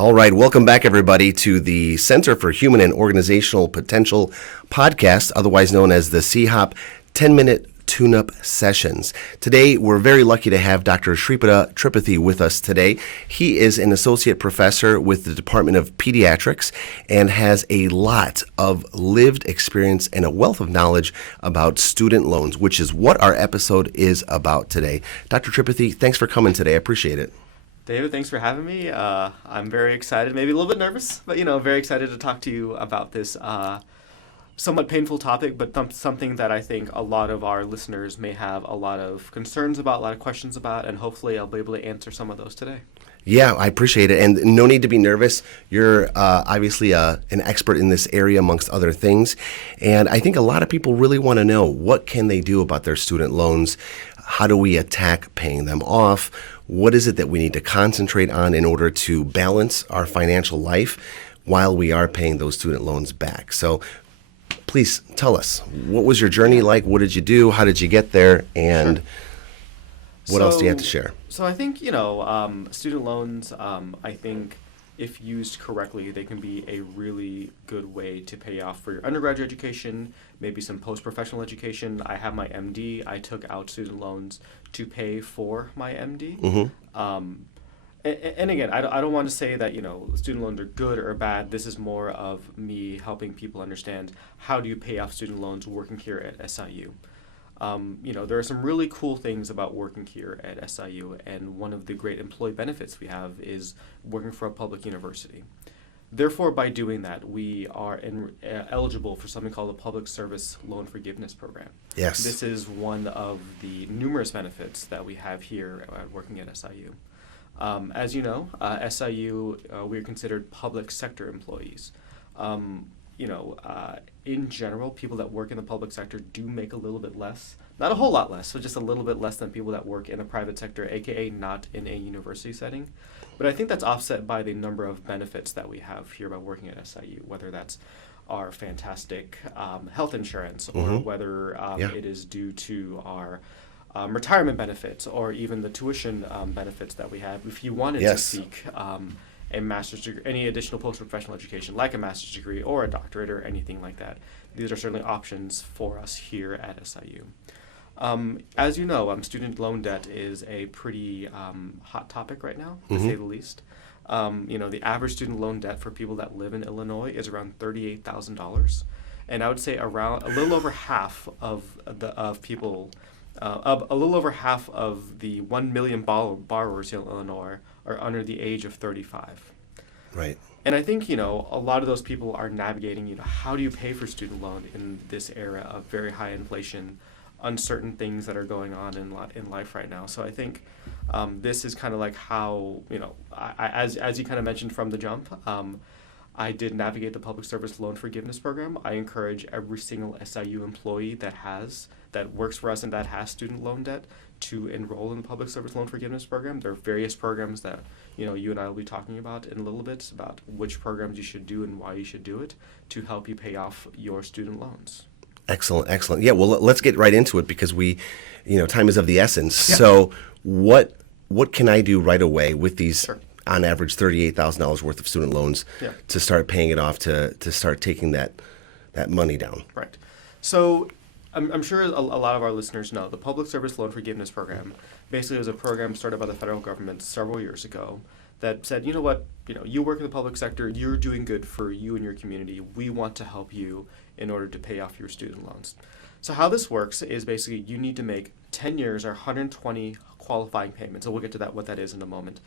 All right, welcome back, everybody, to the Center for Human and Organizational Potential podcast, otherwise known as the cHOP 10-Minute Tune-Up Sessions. Today, we're very lucky to have Dr. Shreepada Tripathy with us today. He is an associate professor with the Department of Pediatrics and has a lot of lived experience and a wealth of knowledge about student loans, which is what our episode is about today. Dr. Tripathy, thanks for coming today. I appreciate it. David, thanks for having me. I'm very excited, maybe a little bit nervous, but very excited to talk to you about this somewhat painful topic, but something that I think a lot of our listeners may have a lot of concerns about, a lot of questions about, and hopefully I'll be able to answer some of those today. Yeah, I appreciate it. And no need to be nervous. You're obviously an expert in this area, amongst other things. And I think a lot of people really want to know, what can they do about their student loans? How do we attack paying them off? What is it that we need to concentrate on in order to balance our financial life while we are paying those student loans back? So please tell us, what was your journey like? What did you do? How did you get there? And what else do you have to share? So I think, student loans, I think if used correctly, they can be a really good way to pay off for your undergraduate education, maybe some post-professional education. I have my MD. I took out student loans to pay for my MD. Mm-hmm. And again, I don't want to say that, student loans are good or bad. This is more of me helping people understand, how do you pay off student loans working here at SIU. There are some really cool things about working here at SIU, and one of the great employee benefits we have is working for a public university. Therefore, by doing that, we are eligible for something called the Public Service Loan Forgiveness Program. Yes. This is one of the numerous benefits that we have here working at SIU. As you know, SIU, we're considered public sector employees. In general, people that work in the public sector do make a little bit less, not a whole lot less, so just a little bit less than people that work in the private sector, aka not in a university setting. But I think that's offset by the number of benefits that we have here by working at SIU, whether that's our fantastic health insurance, or mm-hmm. whether it is due to our retirement benefits, or even the tuition benefits that we have. If you wanted to seek a master's degree, any additional post-professional education, like a master's degree or a doctorate or anything like that, these are certainly options for us here at SIU. As you know, student loan debt is a pretty hot topic right now, to say the least. The average student loan debt for people that live in Illinois is around $38,000, and I would say around a little over half of people. A little over half of the 1 million borrowers in Illinois are under the age of 35. Right. And I think, a lot of those people are navigating, how do you pay for student loan in this era of very high inflation, uncertain things that are going on in life right now. So I think this is kind of like how, as you kind of mentioned from the jump, I did navigate the Public Service Loan Forgiveness Program. I encourage every single SIU employee that works for us and that has student loan debt to enroll in the Public Service Loan Forgiveness Program. There are various programs that you and I will be talking about in a little bit, about which programs you should do and why you should do it to help you pay off your student loans. Excellent. Yeah, well, let's get right into it, because time is of the essence. Yeah. So what can I do right away with these, Sure. on average, $38,000 worth of student loans to start paying it off, to start taking that money down? Right. So I'm sure a lot of our listeners know the Public Service Loan Forgiveness Program basically was a program started by the federal government several years ago that said, you work in the public sector, you're doing good for you and your community. We want to help you in order to pay off your student loans. So how this works is basically you need to make 10 years or 120 qualifying payments. And we'll get to what that is in a moment.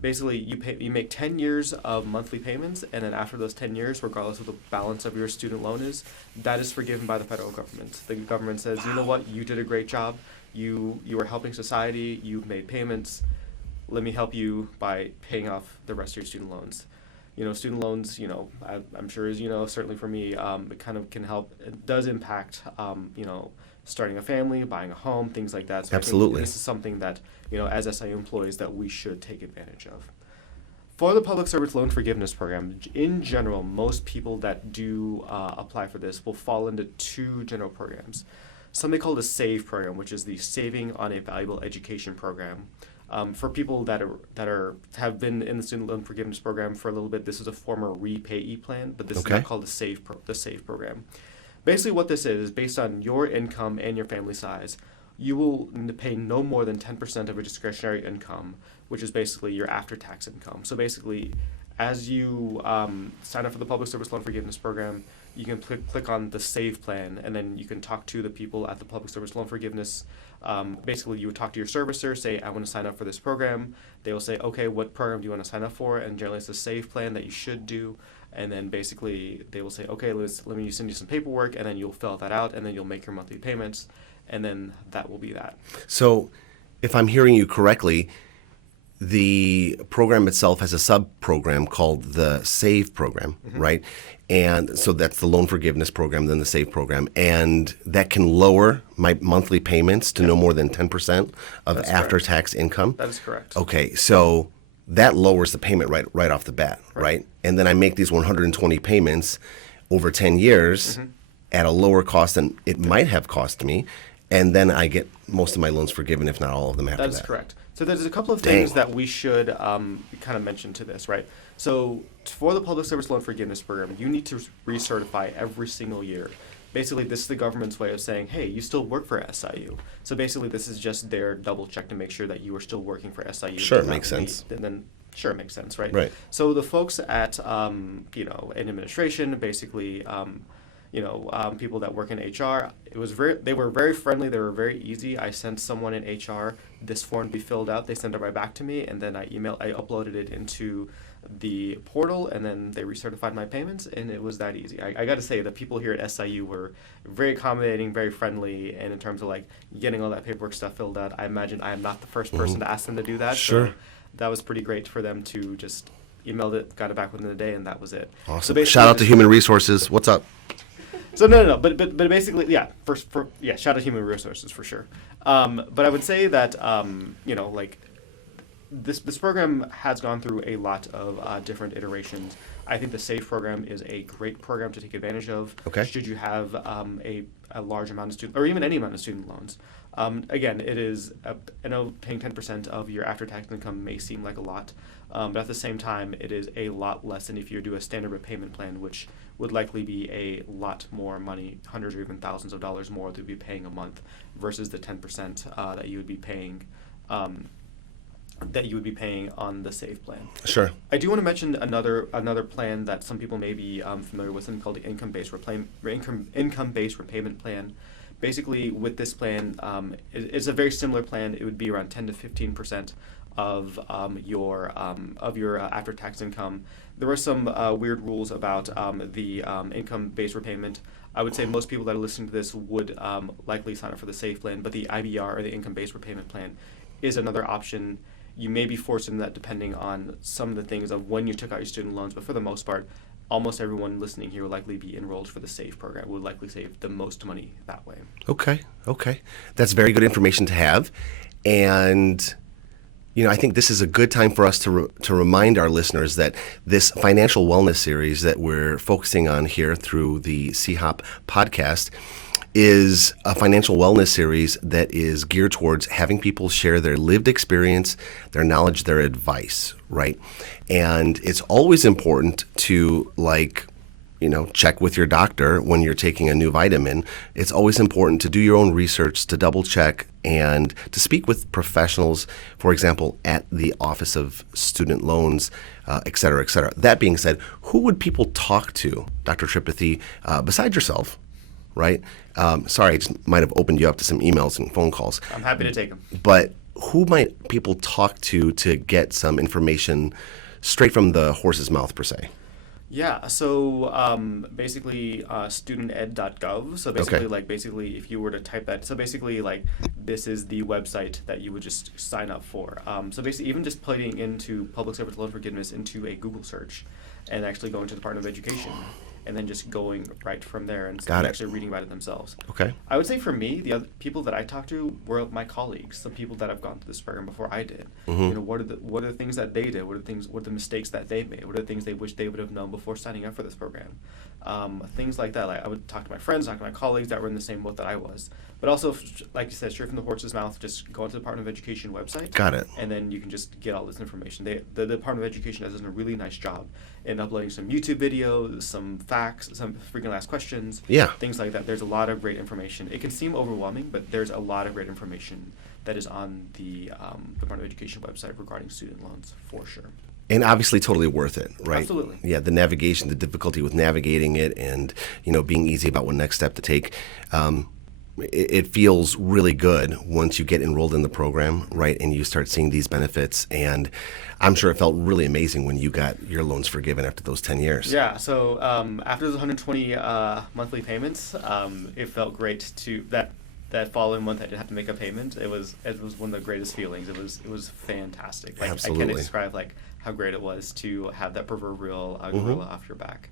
Basically, you make 10 years of monthly payments, and then after those 10 years, regardless of the balance of your student loan is, that is forgiven by the federal government. The government says, you know what, you did a great job. You are helping society. You've made payments. Let me help you by paying off the rest of your student loans. Student loans, I'm sure as certainly for me, it kind of can help. It does impact, starting a family, buying a home, things like that. So Absolutely. I think this is something that, as SIU employees, that we should take advantage of. For the Public Service Loan Forgiveness Program, in general, most people that do apply for this will fall into two general programs. Something called the SAVE program, which is the Saving on a Valuable Education program. For people that have been in the student loan forgiveness program for a little bit, this is a former repayee plan, but this is now called the SAVE program. Basically, what this is based on your income and your family size. You will pay no more than 10% of your discretionary income, which is basically your after-tax income. So basically, as you sign up for the Public Service Loan Forgiveness Program, you can click on the SAVE plan, and then you can talk to the people at the Public Service Loan Forgiveness. Basically, you would talk to your servicer, say, I want to sign up for this program. They will say, okay, what program do you want to sign up for? And generally, it's the SAVE plan that you should do. And then basically, they will say, okay, let me send you some paperwork, and then you'll fill that out, and then you'll make your monthly payments. And then that will be that. So if I'm hearing you correctly, the program itself has a sub-program called the SAVE program, right? And so that's the loan forgiveness program, then the SAVE program. And that can lower my monthly payments to no more than 10% of after-tax income? That is correct. Okay, so that lowers the payment right off the bat, right? And then I make these 120 payments over 10 years at a lower cost than it might have cost me. And then I get most of my loans forgiven, if not all of them after that. That is correct. So there's a couple of things that we should kind of mention to this, right? So for the Public Service Loan Forgiveness Program, you need to recertify every single year. Basically, this is the government's way of saying, hey, you still work for SIU. So basically, this is just their double check to make sure that you are still working for SIU. Sure, it makes sense. And then, sure, it makes sense, right? Right. So the folks at, in administration, basically, people that work in HR, they were very friendly. They were very easy. I sent someone in HR this form to be filled out. They sent it right back to me, and then I uploaded it into the portal, and then they recertified my payments, and it was that easy. I got to say, the people here at SIU were very accommodating, very friendly, and in terms of like getting all that paperwork stuff filled out, I imagine I am not the first person to ask them to do that. Sure. So that was pretty great for them to just emailed it, got it back within the day, and that was it. Awesome. So shout out to Human Resources. What's up? So no, but basically, yeah. Shout out to Human Resources for sure. But I would say that this program has gone through a lot of different iterations. I think the SAFE program is a great program to take advantage of. Okay. Should you have a large amount of student, or even any amount of student loans. Again, it is, I know paying 10% of your after-tax income may seem like a lot, but at the same time, it is a lot less than if you do a standard repayment plan, which would likely be a lot more money, hundreds or even thousands of dollars more to be paying a month versus the 10% that you would be paying on the SAVE plan. Sure. I do want to mention another plan that some people may be familiar with, something called the income-based repayment plan. Basically, with this plan, it's a very similar plan. It would be around 10 to 15% of your after-tax income. There are some weird rules about the income-based repayment. I would say most people that are listening to this would likely sign up for the SAVE plan, but the IBR, or the income-based repayment plan, is another option. You may be forced into that depending on some of the things of when you took out your student loans, but for the most part, almost everyone listening here will likely be enrolled for the SAVE program, would likely save the most money that way. Okay. That's very good information to have. And I think this is a good time for us to remind our listeners that this financial wellness series that we're focusing on here through the cHOP podcast is a financial wellness series that is geared towards having people share their lived experience, their knowledge, their advice, right? And it's always important to check with your doctor when you're taking a new vitamin. It's always important to do your own research, to double check, and to speak with professionals, for example, at the Office of Student Loans, et cetera, et cetera. That being said, who would people talk to, Dr. Tripathy, besides yourself, right? Sorry, I just might have opened you up to some emails and phone calls. I'm happy to take them. But who might people talk to get some information straight from the horse's mouth, per se? Yeah, so basically studented.gov. So basically, if you were to type that, so basically this is the website that you would just sign up for. So basically, even just putting into Public Service Loan Forgiveness into a Google search and actually going to the Department of Education and then just going right from there and Got it. actually reading about it themselves. Okay. I would say for me, the other people that I talked to were my colleagues, the people that have gone through this program before I did. Mm-hmm. What are the things that they did? What are the mistakes that they made? What are the things they wish they would have known before signing up for this program? Things like that. Like I would talk to my friends, talk to my colleagues that were in the same boat that I was. But also, like you said, straight from the horse's mouth, just go onto the Department of Education website. Got it. And then you can just get all this information. The Department of Education has done a really nice job in uploading some YouTube videos, some facts, some frequently asked questions, Yeah. things like that. There's a lot of great information. It can seem overwhelming, but there's a lot of great information that is on the Department of Education website regarding student loans, for sure. And obviously totally worth it, right? Absolutely. Yeah, the navigation, the difficulty with navigating it, and being easy about what next step to take. It feels really good once you get enrolled in the program, right, and you start seeing these benefits. And I'm sure it felt really amazing when you got your loans forgiven after those 10 years. Yeah, so after those 120 monthly payments, it felt great to that following month I didn't have to make a payment. It was one of the greatest feelings. It was fantastic. Like, Absolutely. I can't describe like how great it was to have that proverbial gorilla off your back.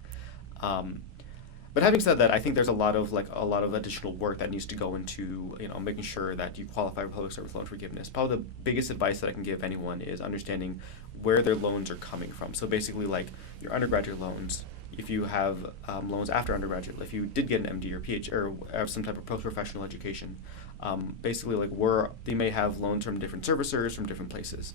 But having said that, I think there's a lot of additional work that needs to go into making sure that you qualify for public service loan forgiveness. Probably the biggest advice that I can give anyone is understanding where their loans are coming from. So basically, like your undergraduate loans, if you have loans after undergraduate, if you did get an MD or PhD or have some type of post-professional education, basically like they may have loans from different servicers from different places.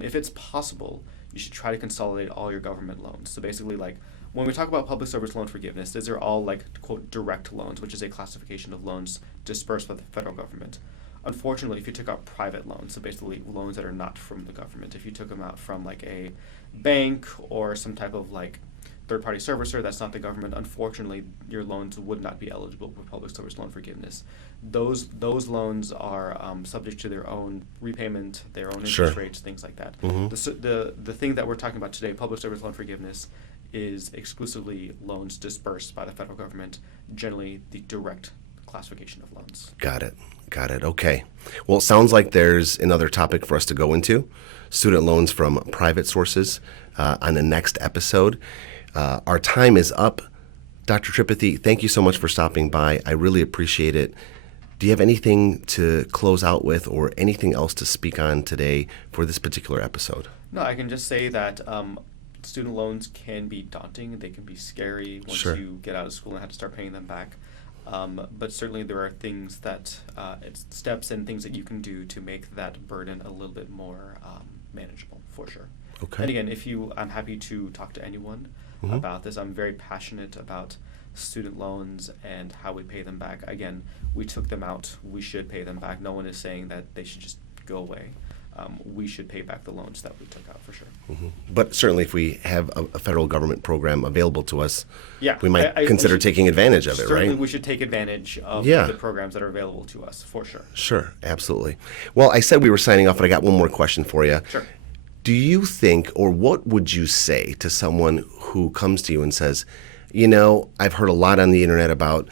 If it's possible, you should try to consolidate all your government loans. So basically, like when we talk about public service loan forgiveness, these are all like quote direct loans, which is a classification of loans dispersed by the federal government. Unfortunately, if you took out private loans, so basically loans that are not from the government, if you took them out from like a bank or some type of like third-party servicer that's not the government, unfortunately, your loans would not be eligible for public service loan forgiveness. Those loans are subject to their own repayment, their own interest Sure. rates, things like that. Mm-hmm. The thing that we're talking about today, public service loan forgiveness, is exclusively loans dispersed by the federal government, generally the direct classification of loans. Got it. Okay. Well, it sounds like there's another topic for us to go into, student loans from private sources, on the next episode. Our time is up. Dr. Tripathy, thank you so much for stopping by. I really appreciate it. Do you have anything to close out with or anything else to speak on today for this particular episode? No, I can just say that student loans can be daunting. They can be scary once Sure. you get out of school and have to start paying them back. But certainly there are things that, it's steps and things that you can do to make that burden a little bit more manageable, for sure. Okay. And again, I'm happy to talk to anyone about this. I'm very passionate about student loans and how we pay them back. Again, we took them out. We should pay them back. No one is saying that they should just go away. We should pay back the loans that we took out, for sure. Mm-hmm. But certainly if we have a federal government program available to us, Yeah, we might consider taking advantage of it, certainly right? we should take advantage of Yeah. the programs that are available to us, for sure. Sure, absolutely. Well, I said we were signing off, but I got one more question for you. Sure. Do you think, or what would you say to someone who comes to you and says, I've heard a lot on the internet about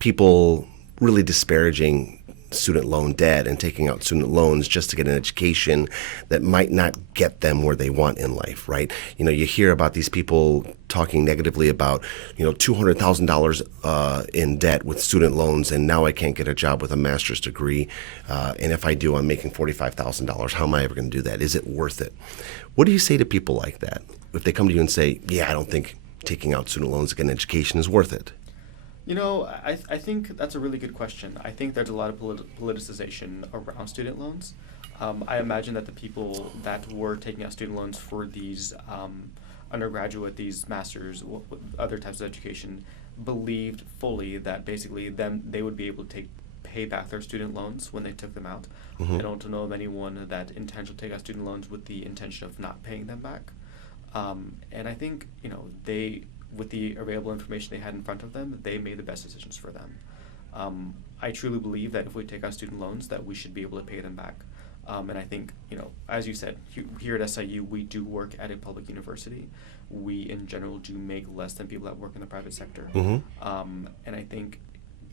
people really disparaging student loan debt and taking out student loans just to get an education that might not get them where they want in life, right? You hear about these people talking negatively about, $200,000 in debt with student loans, and now I can't get a job with a master's degree. And if I do, I'm making $45,000. How am I ever going to do that? Is it worth it? What do you say to people like that if they come to you and say, I don't think taking out student loans to get an education is worth it? I think that's a really good question. I think there's a lot of politicization around student loans. I imagine that the people that were taking out student loans for these undergraduate, these masters, other types of education, believed fully that basically they would be able to pay back their student loans when they took them out. Mm-hmm. I don't know of anyone that intends to take out student loans with the intention of not paying them back. And I think, with the available information they had in front of them, they made the best decisions for them. I truly believe that if we take out student loans, that we should be able to pay them back. And I think, as you said, here at SIU, we do work at a public university. We, in general, do make less than people that work in the private sector. Mm-hmm. And I think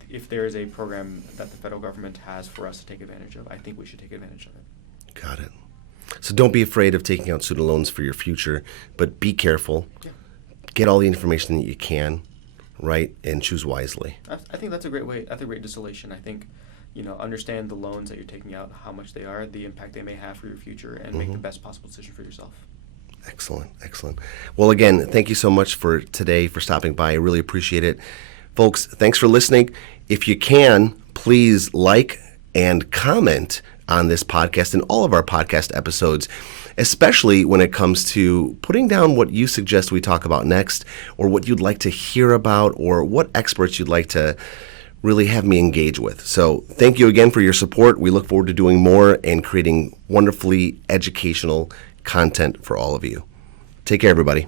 if there is a program that the federal government has for us to take advantage of, I think we should take advantage of it. Got it. So don't be afraid of taking out student loans for your future, but be careful. Yeah. get all the information that you can, right, and choose wisely. I think that's a great way. That's a great distillation. I think, understand the loans that you're taking out, how much they are, the impact they may have for your future, and make the best possible decision for yourself. Excellent, excellent. Well, again, thank you so much for today, for stopping by. I really appreciate it. Folks, thanks for listening. If you can, please like and comment on this podcast and all of our podcast episodes, especially when it comes to putting down what you suggest we talk about next, or what you'd like to hear about, or what experts you'd like to really have me engage with. So thank you again for your support. We look forward to doing more and creating wonderfully educational content for all of you. Take care, everybody.